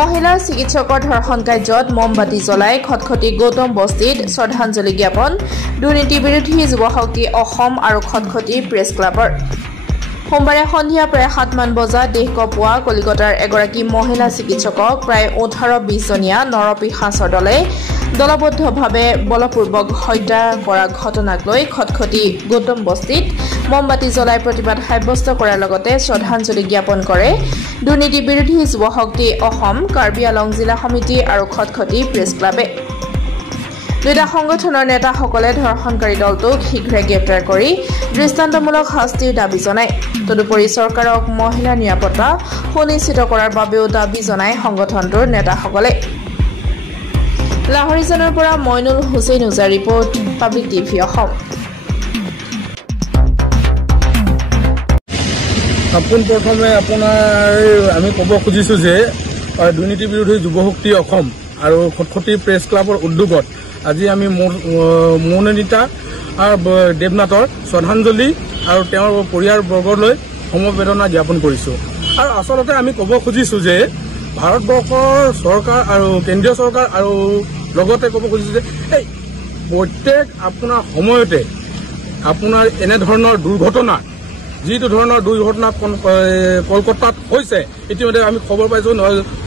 মহিলা চিকিৎসকৰ ধৰ্ষণ কাৰ্যত মমবাতি জ্বলাই খটখটি গৌতম বস্তিত শ্ৰদ্ধাঞ্জলি জ্ঞাপন দুৰ্নীতি বিৰোধী যুৱ শক্তি অসম আৰু খটখটি প্ৰেছ ক্লাবৰ সোমবাৰে সন্ধিয়া প্ৰায় 7 মান বজাত দেহ কপোৱা কলিকতাৰ এগৰাকী মহিলা চিকিৎসকক প্ৰায় 18-20 জনীয়া নৰপিশাচৰ দলে দলবদ্ধভাৱে বলপূৰ্বক হত্যা কৰা ঘটনাক লৈ খটখটি গৌতম বস্তিত মমবাতি জ্বলাই প্ৰতিবাদ সাব্যস্ত কৰাৰ লগতে শ্ৰদ্ধাঞ্জলি জ্ঞাপন কৰে দুৰ্নীতি বিৰোধী যুৱ শক্তি অসম কাৰ্বি আলং জিলা সমিতি আৰু খটখটি প্ৰেছ ক্লাবে দুটা সংগঠনৰ নেতাসকলে ধৰ্ষণকাৰী দলটোক শীঘ্ৰে গ্ৰেপ্তাৰ কৰি দৃষ্টান্তমূলক শাস্তিৰ দাবী জনায় তদুপৰি চৰকাৰক মহিলাৰ নিৰাপত্তা সুনিশ্চিত কৰাৰ বাবেও দাবী জনায় সংগঠনটোৰ নেতাসকলে লাহৰিজনৰ পৰা মইনুল হুছেইন উজাৰ ৰিপৰ্ট পাব্লিক টিভি অসম পোনপ্ৰথমে আপোনাৰ আমি ক'ব খুজিছোঁ যে দুৰ্নীতি বিৰোধী যুৱ শক্তি অসম আৰু খটখটি প্ৰেছ ক্লাবৰ উদ্যোগত আজি আমি মৌননীতা দেৱনাথৰ শ্ৰদ্ধাঞ্জলি আৰু তেওঁৰ পৰিয়ালবৰ্গলৈ সমবেদনা জ্ঞাপন কৰিছোঁ আৰু আচলতে আমি ক'ব খুজিছোঁ যে ভাৰতবৰ্ষৰ চৰকাৰ আৰু কেন্দ্ৰীয় চৰকাৰ আৰু লগতে ক'ব খুজিছোঁ যে এই প্ৰত্যেক আপোনাৰ সময়তে আপোনাৰ এনেধৰণৰ দুৰ্ঘটনা যিটো ধৰণৰ দুৰ্ঘটনা কলকাতাত হৈছে ইতিমধ্যে আমি খবৰ পাইছোঁ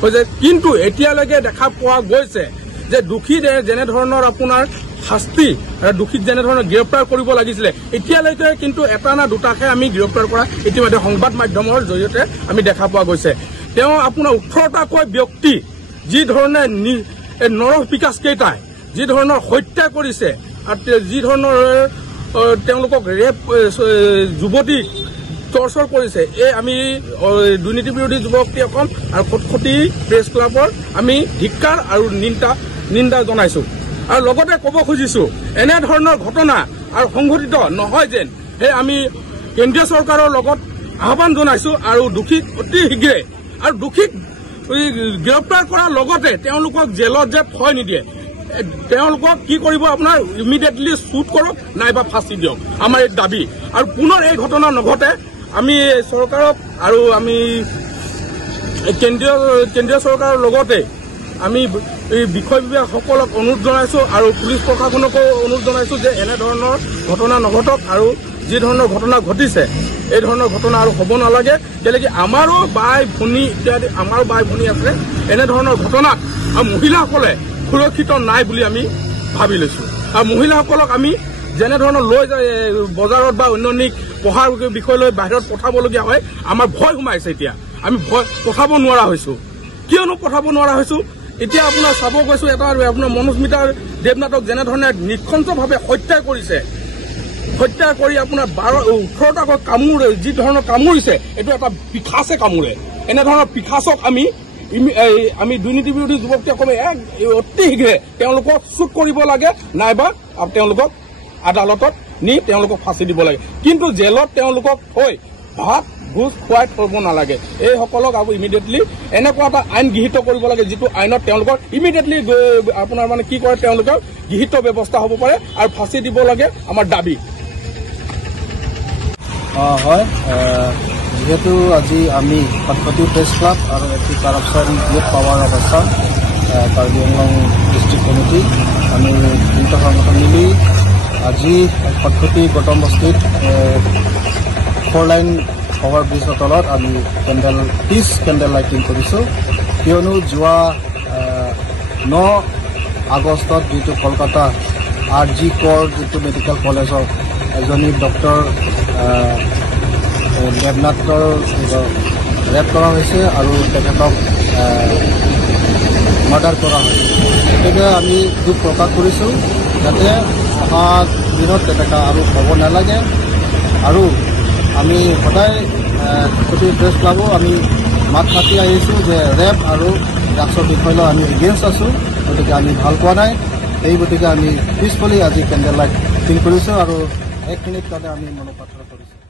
হৈছে কিন্তু এতিয়ালৈকে দেখা পোৱা গৈছে যে দোষী যেনেধৰণৰ আপোনাৰ শাস্তি দোষীক যেনেধৰণৰ গ্ৰেপ্তাৰ কৰিব লাগিছিলে এতিয়ালৈকে কিন্তু এটা না দুটাকে আমি গ্ৰেপ্তাৰ কৰা ইতিমধ্যে সংবাদ মাধ্যমৰ জৰিয়তে আমি দেখা পোৱা গৈছে তেওঁ আপোনাৰ 18টাকৈ ব্যক্তি যি ধৰণে নৰপিশাচকেইটাই যি ধৰণৰ হত্যা কৰিছে আৰু যি ধৰণৰ তেওঁলোকক ৰেপ যুৱতীক টৰ্চাৰ কৰিছে এই আমি দুৰ্নীতি বিৰোধী যুৱ শক্তি অসম আৰু খটখটি প্ৰেছ ক্লাবৰ আমি ধিক্কাৰ আৰু নিন্দা জনাইছোঁ আৰু লগতে ক'ব খুজিছোঁ এনেধৰণৰ ঘটনা আৰু সংঘটিত নহয় যেন সেই আমি কেন্দ্ৰীয় চৰকাৰৰ লগত আহ্বান জনাইছোঁ আৰু দোষীক অতি শীঘ্ৰে আৰু দোষীক গ্ৰেপ্তাৰ কৰাৰ লগতে তেওঁলোকক জেলত যে থৈ নিদিয়ে তেওঁলোকক কি কৰিব আপোনাৰ ইমিডিয়েটলি শ্বুট কৰক নাইবা ফাঁচি দিয়ক আমাৰ এই দাবী আৰু পুনৰ এই ঘটনা নঘটে আমি চৰকাৰক আৰু আমি কেন্দ্ৰীয় চৰকাৰৰ লগতে আমি এই বিষয় বিভাগসকলক অনুৰোধ জনাইছোঁ আৰু পুলিচ প্ৰশাসনকো অনুৰোধ জনাইছোঁ যে এনেধৰণৰ ঘটনা নঘটক আৰু যি ধৰণৰ ঘটনা ঘটিছে এই ধৰণৰ ঘটনা আৰু হ'ব নালাগে কেলেকি আমাৰো বাই ভনী ইত্যাদি আমাৰো বাই ভনী আছে এনেধৰণৰ ঘটনাত আৰু মহিলাসকলে সুৰক্ষিত নাই বুলি আমি ভাবি লৈছোঁ আৰু মহিলাসকলক আমি যেনেধৰণৰ লৈ যায় বজাৰত বা অন্যান্য পঢ়াৰ বিষয় লৈ বাহিৰত পঠাবলগীয়া হয় আমাৰ ভয় সোমাইছে এতিয়া আমি ভয় পঠাব নোৱাৰা হৈছোঁ কিয়নো পঠাব নোৱাৰা হৈছোঁ এতিয়া আপোনাৰ চাব গৈছোঁ এটা আপোনাৰ মনোস্মিতা দেৱনাথক যেনেধৰণে নিঃসংসভাৱে হত্যা কৰিছে হত্যা কৰি আপোনাৰ 18টাকৈ যি ধৰণৰ কামুৰিছে এইটো এটা পিশাচে কামুৰে এনেধৰণৰ পিশাচক আমি দুৰ্নীতি বিৰোধী যুৱক অসমে অতি শীঘ্ৰে তেওঁলোকক শ্বুট কৰিব লাগে নাইবা তেওঁলোকক আদালতত নি তেওঁলোকক ফাঁচি দিব লাগে কিন্তু জেলত তেওঁলোকক থৈ ভাত ভোজ খুৱাই থব নালাগে এইসকলক আৰু ইমিডিয়েটলি এনেকুৱা এটা আইন গৃহীত কৰিব লাগে যিটো আইনত তেওঁলোকৰ ইমিডিয়েটলি আপোনাৰ মানে কি কৰে তেওঁলোকৰ গৃহীত ব্যৱস্থা হ'ব পাৰে আৰু ফাঁচি দিব লাগে আমাৰ দাবী হয় যেহেতু আজি আমি খটখটি প্ৰেছ ক্লাব আৰু এটি corruption youth power of Assam Karbi Anglong district committee আমি দুটা সংগঠন মিলি আজি খটখটি গৌতম বস্তিত 4 লাইন অভাৰ ব্ৰিজৰ তলত আমি কেণ্ডেল লাইটিং কৰিছোঁ কিয়নো যোৱা 9 আগষ্টত যিটো কলকাতা RG কৰ যিটো মেডিকেল কলেজৰ এজনী ডক্টৰ দেৱনাথৰ ৰেপ কৰা হৈছে আৰু তেখেতক মাৰ্ডাৰ কৰা হৈছে গতিকে আমি দুখ প্ৰকাশ কৰিছোঁ যাতে অহা দিনত তেনেকুৱা আৰু হ'ব নালাগে আৰু আমি সদায় খটখটি প্ৰেছ ক্লাবো আমি মাত মাতি আহিছোঁ যে ৰেপ আৰু ড্ৰাগছৰ বিষয় লৈ আমি এগেইনষ্ট আছোঁ গতিকে আমি ভাল পোৱা নাই এই গতিকে আমি পিছফালে আজি কেণ্ডেল লাইটিং কৰিছোঁ আৰু 1 মিনিট কাৰণে আমি মনোপাত্ৰ কৰিছোঁ